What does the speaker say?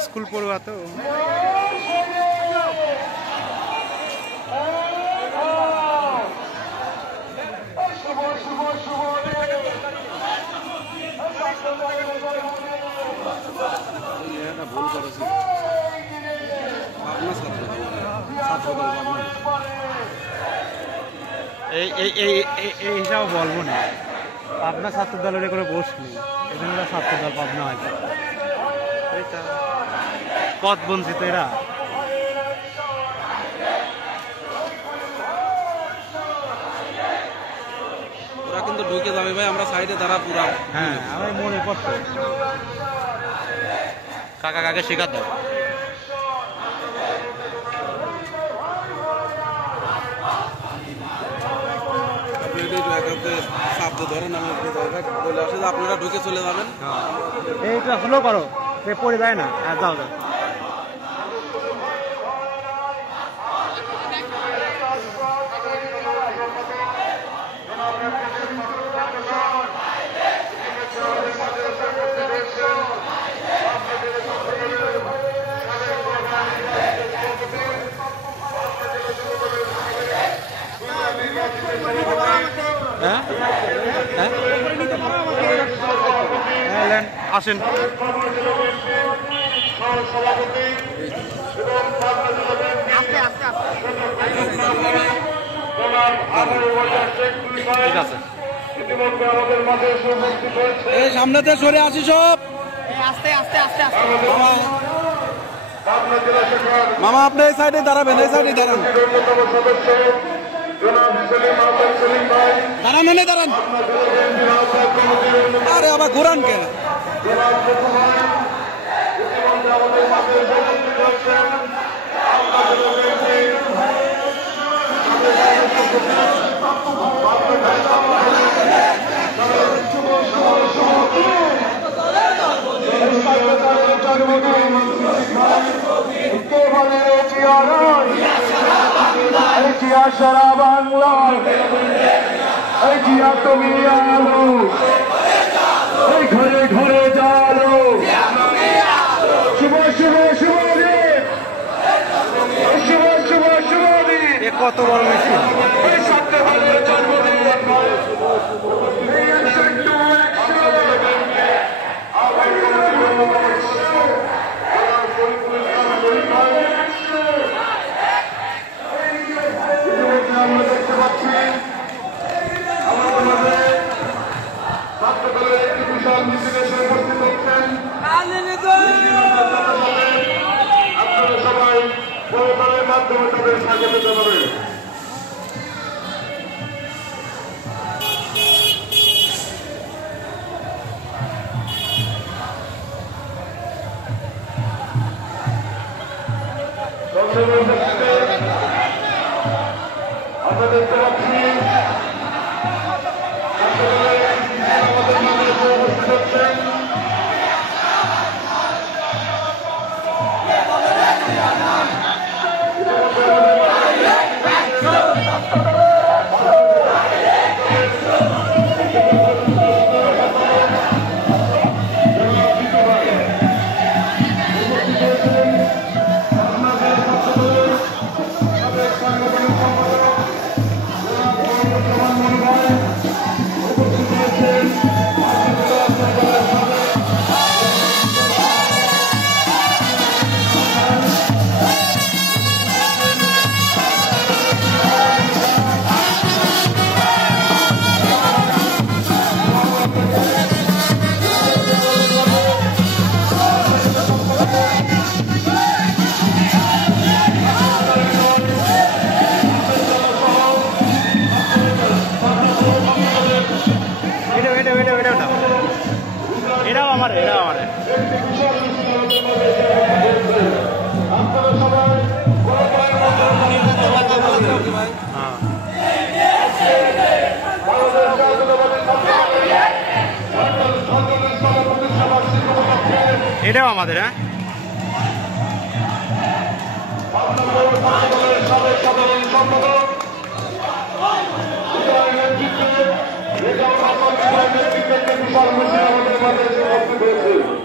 School পড়ুয়া তো ভুল করেছি এই হিসাবে বলবো না পাবনা ছাত্র দলের কোনো পোস্ট নেই এই জন্য ছাত্র দল পাবনা হয়তো পথ বঞ্চিত এরা ওরা কিন্তু ঢুকে যাবে ভাই আমরা সাইডে দাঁড়া পুরা হ্যাঁ আমার মনে পড়তো কাকা কাকে শেখার দাও আপনারা ঢুকে চলে যাবেন এইটা স্লো করো সে পড়ে যায় না আর যাও যাও আসেন ঠিক আছে এই সামনেতে সরে আসি সব মামা আপনি এই সাইডে দাঁড়াবেন এই সাইডে দাঁড়ান দাঁড়ান এনে দাঁড়ান আরে আবার ঘুরান কে সারা বাংলা তুমি আলো ঘরে ঘরে জালো শুভ শুভ শুভ শুভ শুভ শুভ কত বড় মিছিল আপনারা সবাই বড়দের মাধ্যমে তাদের স্বাগত জানাবেন আমরা দেখতে পাচ্ছি আমাদের মাঝে উপস্থিত হচ্ছেন এটাও আমাদের হ্যাঁ বিশাল মিছিল আমাদের মাঝে এসে উপস্থিত হয়েছে।